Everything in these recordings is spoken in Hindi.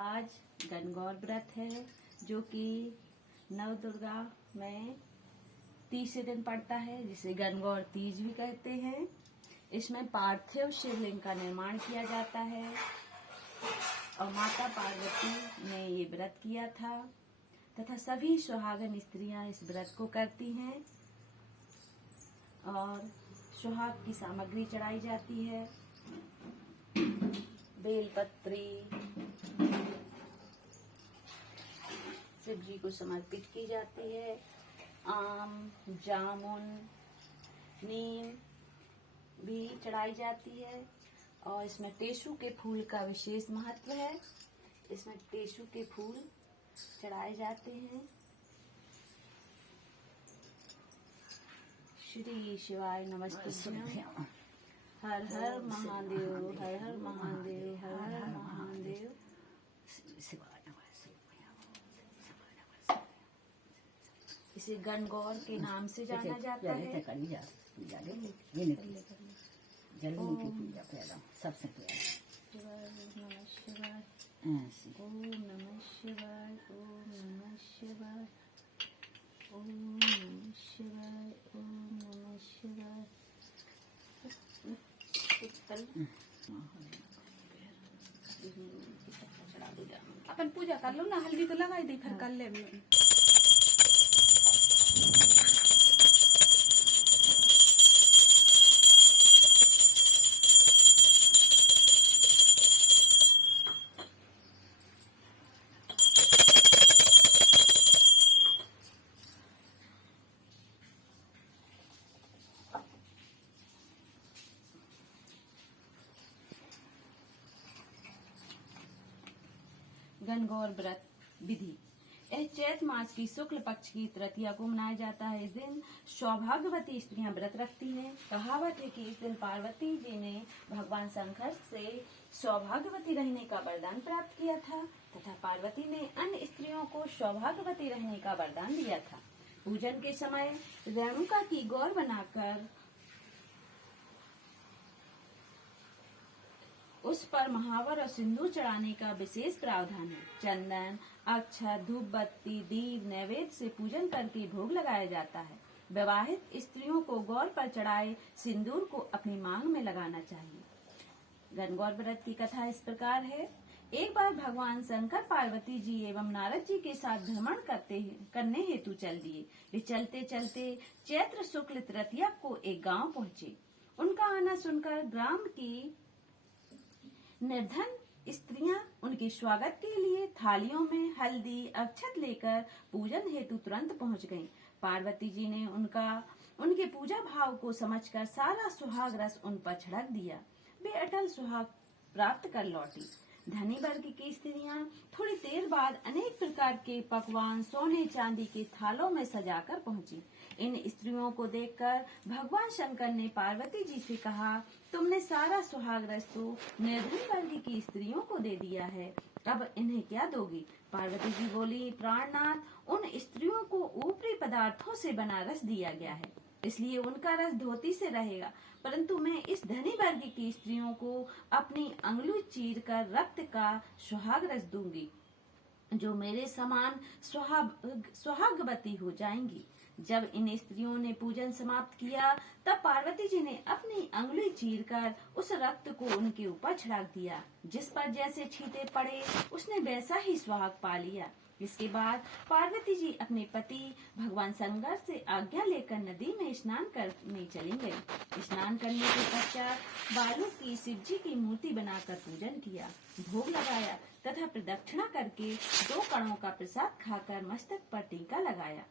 आज गणगौर व्रत है जो कि नवदुर्गा में तीसरे दिन पड़ता है, जिसे गणगौर तीज भी कहते हैं। इसमें पार्थिव शिवलिंग का निर्माण किया जाता है और माता पार्वती ने ये व्रत किया था तथा सभी सुहागन स्त्रियां इस व्रत को करती हैं और सुहाग की सामग्री चढ़ाई जाती है। बेलपत्री शिव जी को समर्पित की जाती है। आम, जामुन, नीम भी चढ़ाई जाती है और इसमें टेसु के फूल का विशेष महत्व है। इसमें टेसु के फूल चढ़ाए जाते हैं। श्री शिवाय नमस्ते। हर हर महादेव, हर हर महादेव, हर हर महादेव। इसे गणगौर के नाम से जाना जाता है। सबसे नमः शिवाय, ओम नमः शिवाय, ओम नमः शिवाय, ओम नमः शिवाय, ओम नमः शिवाय। अपन पूजा कर लो ना, हल्दी तो लगाई दी, फिर कर ले। गणगौर व्रत विधि। यह चैत मास की शुक्ल पक्ष की तृतीया को मनाया जाता है। इस दिन सौभाग्यवती स्त्रियां व्रत रखती हैं। कहावत है कि इस दिन पार्वती जी ने भगवान शंकर से सौभाग्यवती रहने का वरदान प्राप्त किया था तथा पार्वती ने अन्य स्त्रियों को सौभाग्यवती रहने का वरदान दिया था। पूजन के समय रेणुका की गौर बनाकर उस पर महावर और सिंदूर चढ़ाने का विशेष प्रावधान है। चंदन, अक्षत, धूप बत्ती, दीप नैवेद्य से पूजन करके भोग लगाया जाता है। विवाहित स्त्रियों को गौर पर चढ़ाए सिंदूर को अपनी मांग में लगाना चाहिए। गणगौर व्रत की कथा इस प्रकार है। एक बार भगवान शंकर पार्वती जी एवं नारद जी के साथ भ्रमण करने हेतु चल दिए। वे चलते चलते चैत्र शुक्ल तृतीया को एक गांव पहुँचे। उनका आना सुनकर ग्राम की निर्धन स्त्रियां उनके स्वागत के लिए थालियों में हल्दी अक्षत लेकर पूजन हेतु तुरंत पहुंच गईं। पार्वती जी ने उनके पूजा भाव को समझकर सारा सुहाग रस उन पर छिड़क दिया। वे अटल सुहाग प्राप्त कर लौटी। धनी वर्ग की स्त्रियां थोड़ी देर बाद अनेक प्रकार के पकवान सोने चांदी के थालों में सजाकर पहुंची। इन स्त्रियों को देखकर भगवान शंकर ने पार्वती जी से कहा, तुमने सारा सुहाग रस तो निर्धन वर्ग की स्त्रियों को दे दिया है, अब इन्हें क्या दोगी? पार्वती जी बोली, प्राणनाथ, उन स्त्रियों को ऊपरी पदार्थों से बना रस दिया गया है, इसलिए उनका रस धोती से रहेगा, परंतु मैं इस धनी वर्ग की स्त्रियों को अपनी अंगुली चीर कर रक्त का सुहाग रस दूंगी, जो मेरे समान सुहागवती हो जाएंगी। जब इन स्त्रियों ने पूजन समाप्त किया, तब पार्वती जी ने अपनी अंगुली चीरकर उस रक्त को उनके ऊपर छिड़क दिया। जिस पर जैसे छींटे पड़े, उसने वैसा ही सुहाग पा लिया। इसके बाद पार्वती जी अपने पति भगवान शंकर से आज्ञा लेकर नदी में स्नान करने चली गयी। स्नान करने के पश्चात बालू की शिव जी की मूर्ति बनाकर पूजन किया, भोग लगाया तथा प्रदक्षिणा करके 2 कणों का प्रसाद खाकर मस्तक पर टीका लगाया।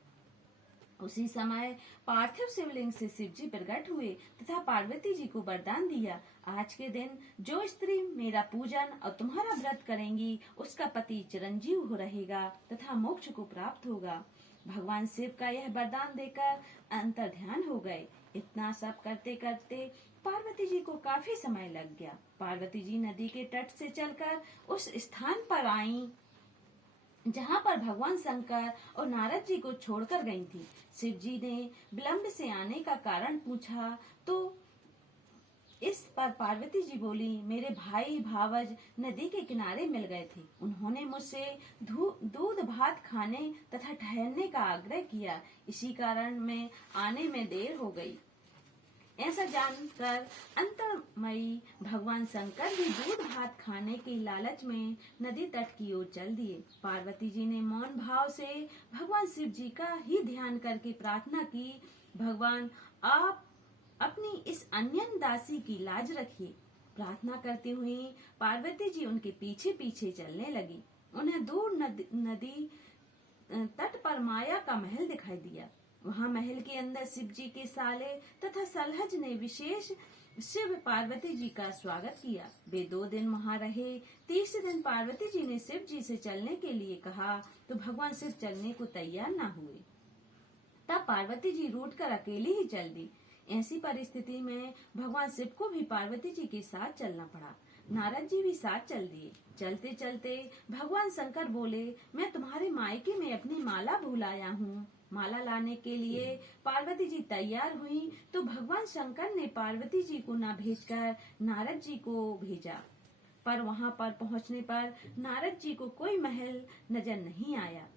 उसी समय पार्थिव शिवलिंग से शिव जी प्रकट हुए तथा पार्वती जी को वरदान दिया, आज के दिन जो स्त्री मेरा पूजन और तुम्हारा व्रत करेंगी, उसका पति चिरंजीव हो रहेगा तथा मोक्ष को प्राप्त होगा। भगवान शिव का यह वरदान देकर अंतर ध्यान हो गए। इतना सब करते करते पार्वती जी को काफी समय लग गया। पार्वती जी नदी के तट से चलकर उस स्थान पर आईं जहाँ पर भगवान शंकर और नारद जी को छोड़कर गई थी। शिव जी ने विलंब से आने का कारण पूछा तो इस पर पार्वती जी बोली, मेरे भाई भावज नदी के किनारे मिल गए थे। उन्होंने मुझसे दूध भात खाने तथा ठहरने का आग्रह किया। इसी कारण मैं आने में देर हो गई। ऐसा जानकर अंतर्मयी भगवान शंकर भी दूध भात खाने के लालच में नदी तट की ओर चल दिए। पार्वती जी ने मौन भाव से भगवान शिव जी का ही ध्यान करके प्रार्थना की, भगवान आप अपनी इस अन्यन दासी की लाज रखिए। प्रार्थना करती हुई पार्वती जी उनके पीछे पीछे चलने लगी। उन्हें दूर नदी तट पर माया का महल दिखाई दिया। वहां महल के अंदर शिव जी के साले तथा सलहज ने विशेष शिव पार्वती जी का स्वागत किया। वे 2 दिन वहां रहे। तीसरे दिन पार्वती जी ने शिव जी से चलने के लिए कहा तो भगवान शिव चलने को तैयार न हुए। तब पार्वती जी रूठ कर अकेली ही चल दी। ऐसी परिस्थिति में भगवान शिव को भी पार्वती जी के साथ चलना पड़ा। नारद जी भी साथ चल दिए। चलते चलते भगवान शंकर बोले, मैं तुम्हारे मायके में अपनी माला भूल आया हूँ। माला लाने के लिए पार्वती जी तैयार हुई तो भगवान शंकर ने पार्वती जी को न भेजकर नारद जी को भेजा। पर वहां पर पहुंचने पर नारद जी को कोई महल नजर नहीं आया।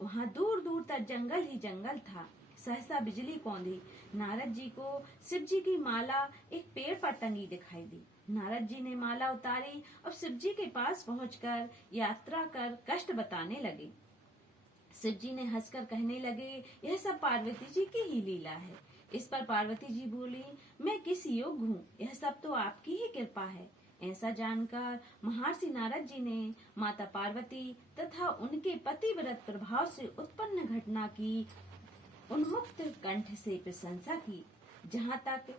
वहां दूर दूर तक जंगल ही जंगल था। सहसा बिजली कौंधी। नारद जी को शिव जी की माला एक पेड़ पर टंगी दिखाई दी। नारद जी ने माला उतारी और शिव जी के पास पहुंचकर यात्रा कर कष्ट बताने लगे। शिव जी ने हंसकर कहने लगे, यह सब पार्वती जी की ही लीला है। इस पर पार्वती जी बोली, मैं किस योग्य हूँ, यह सब तो आपकी ही कृपा है। ऐसा जानकर महर्षि नारद जी ने माता पार्वती तथा उनके पतिव्रत प्रभाव से उत्पन्न घटना की उन्मुक्त कंठ से प्रशंसा की। जहाँ तक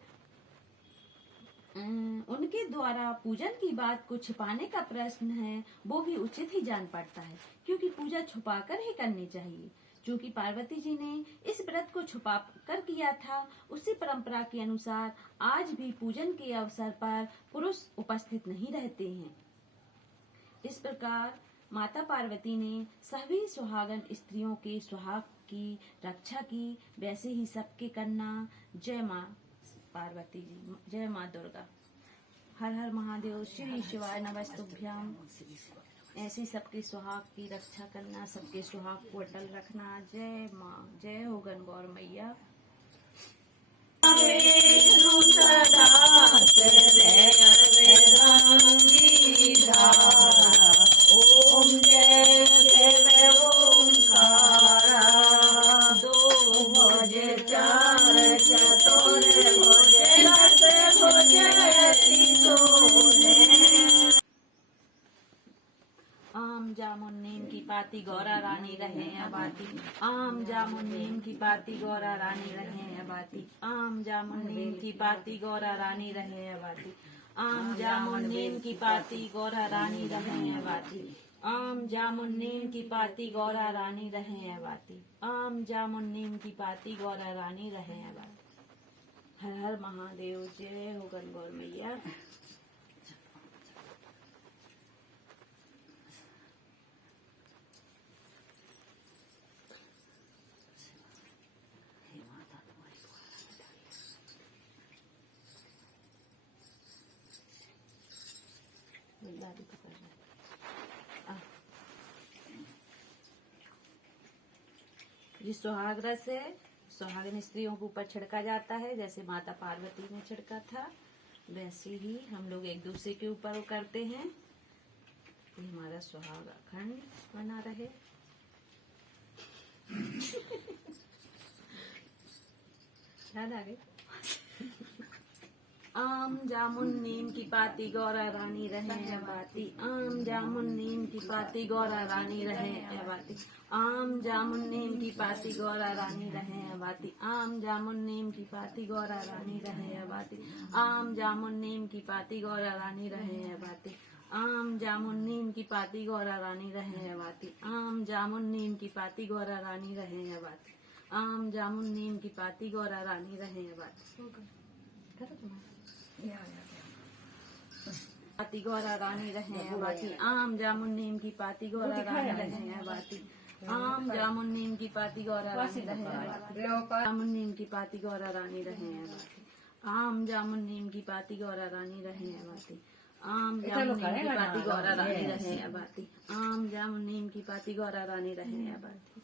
उनके द्वारा पूजन की बात को छिपाने का प्रश्न है, वो भी उचित ही जान पड़ता है, क्योंकि पूजा छुपाकर ही करनी चाहिए। क्योंकि पार्वती जी ने इस व्रत को छुपा कर किया था, उसी परंपरा के अनुसार आज भी पूजन के अवसर पर पुरुष उपस्थित नहीं रहते हैं। इस प्रकार माता पार्वती ने सभी सुहागन स्त्रियों के सुहाग की रक्षा की। वैसे ही सबके करना। जय माँ पार्वती जी, जय माँ दुर्गा। हर हर महादेव। श्री शिवाय नमस्तुभ्याम। ऐसे सबके सुहाग की रक्षा करना, सबके सुहाग को अटल रखना। जय माँ, जय हो गणगौर मैया। ओम जय शिव ओंकारा, 2 भुज 4 चतुर भुज, 10 भुज 3 आम जामुन नीम की पाती गौरा रानी रहे आबादी। आम जामुन नीम की पाती गौरा रानी रहे आबादी। आम जामुन नीम की पाती गौरा रानी रहे आबादी। आम जामुन नीम की पाती गौरा रानी रहे आबादी। आम जामुन नीम की पाती गौरा रानी रहे आबादी। आम जामुन नीम की पाती गौरा रानी रहे आबादी। हर हर महादेव। जय हो गणगौर मैया। ये सुहाग रस है, सुहागिन स्त्रियों के ऊपर छिड़का जाता है। जैसे माता पार्वती ने छिड़का था, वैसे ही हम लोग एक दूसरे के ऊपर करते हैं। ये हमारा सुहाग अखंड बना रहे। याद आ गई। आम जामुन नीम की पाती गौरा रानी रहे बाती। आम जामुन नीम की पाती गौरा रानी रहे बाती। आम जामुन नीम की पाती गौरा रानी रहे बाती। आम जामुन नीम की पाती गौरा रानी रहे बाती। आम जामुन नीम की पाती गौरा रानी रहे बाती। आम जामुन नीम की पाती गौरा रानी रहे बाती। आम जामुन नीम की पाती गौरा रानी रहे बाती। आम जामुन नीम की पाती गौरा रानी रहे बाती। पाती गौरा रानी रहे बाती। आम जामुन नीम की पाती गौरा रानी रहे बाती। आम जामुन नीम की पाती गौरा रानी रहे बाती। जामुन नीम की पाती गौरा रानी रहे बाती। आम जामुन नीम की पाती गौरा रानी रहे हैं बाती। आम जामुन नीम की पाती गौरा रानी रहे हैं बाती। आम जामुन नीम की पाती गौरा रानी रहे हैं बाती।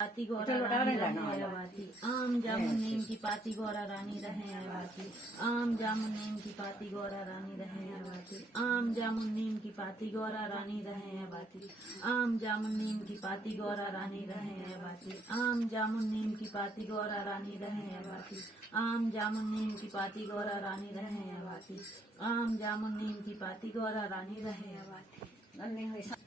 पाती गौरा रानी रहे हैं बाती। आम जामुन नीम की पाती गौरा रानी रहे हैं बाती। आम जामुन नीम की पाती गौरा रानी रहे हैं बाती। आम जामुन नीम की पाती गौरा रानी रहे हैं बाती। आम जामुन नीम की पाती गौरा रानी रहे हैं बाती। आम जामुन नीम की पाती गौरा रानी रहे हैं बाती। आम जामुन नीम की पाती गौरा रानी रहे हैं बाती। आम जामुन नीम की पाती गौरा रानी रहे हैं बाती।